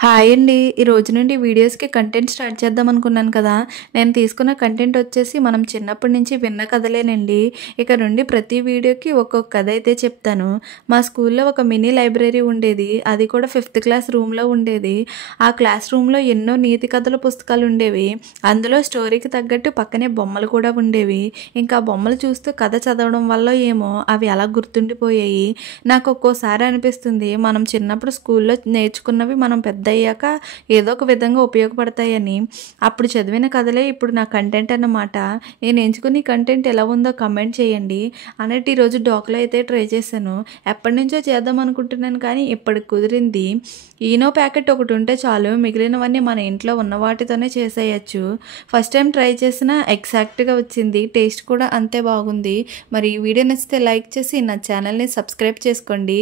Hi అండి. ఈ రోజు నుండి వీడియోస్‌కి కంటెంట్ స్టార్ట్ చేద్దాం అనుకున్నాను కదా! నేను తీసుకున్న కంటెంట్ వచ్చేసి మనం చిన్నప్పటి నుంచి విన్న కథలేనండి. ఇక నుండి ప్రతి వీడియోకి ఒక్కొక్క కథ అయితే చెప్తాను. మా స్కూల్‌లో ఒక మినీ లైబ్రరీ ఉండేది. అది కూడా ఫిఫ్త్ క్లాస్ రూమ్‌లో ఉండేది. ఆ క్లాస్ రూమ్‌లో ఎన్నో నీతి కథల పుస్తకాలు ఉండేవి. అందులో స్టోరీకి తగ్గట్టు పక్కనే బొమ్మలు కూడా ఉండేవి. ఇంకా ఆ బొమ్మలు చూస్తూ కథ చదవడం వల్లో ఏమో అవి అలా గుర్తుండిపోయాయి. నాకు ఒక్కోసారి అనిపిస్తుంది మనం చిన్నప్పుడు స్కూల్‌లో నేర్చుకున్నవి మనం పెద్దయ్యాక ఏదో ఒక విధంగా ఉపయోగపడతాయని. అప్పుడు చదివిన కథలే ఇప్పుడు నా కంటెంట్ అన్నమాట. నేను ఎంచుకున్న కంటెంట్ ఎలా ఉందో కమెంట్ చేయండి. అన్నట్టు ఈరోజు డోక్లా అయితే ట్రై చేశాను. ఎప్పటినుంచో చేద్దాం అనుకుంటున్నాను కానీ ఇప్పటికి కుదిరింది. ఈనో ప్యాకెట్ ఒకటి ఉంటే చాలు, మిగిలినవన్నీ మన ఇంట్లో ఉన్న వాటితోనే చేసేయచ్చు. ఫస్ట్ టైం ట్రై చేసినా ఎగ్జాక్ట్గా వచ్చింది. టేస్ట్ కూడా అంతే బాగుంది. మరి ఈ వీడియో నచ్చితే లైక్ చేసి నా ఛానల్ని సబ్స్క్రైబ్ చేసుకోండి.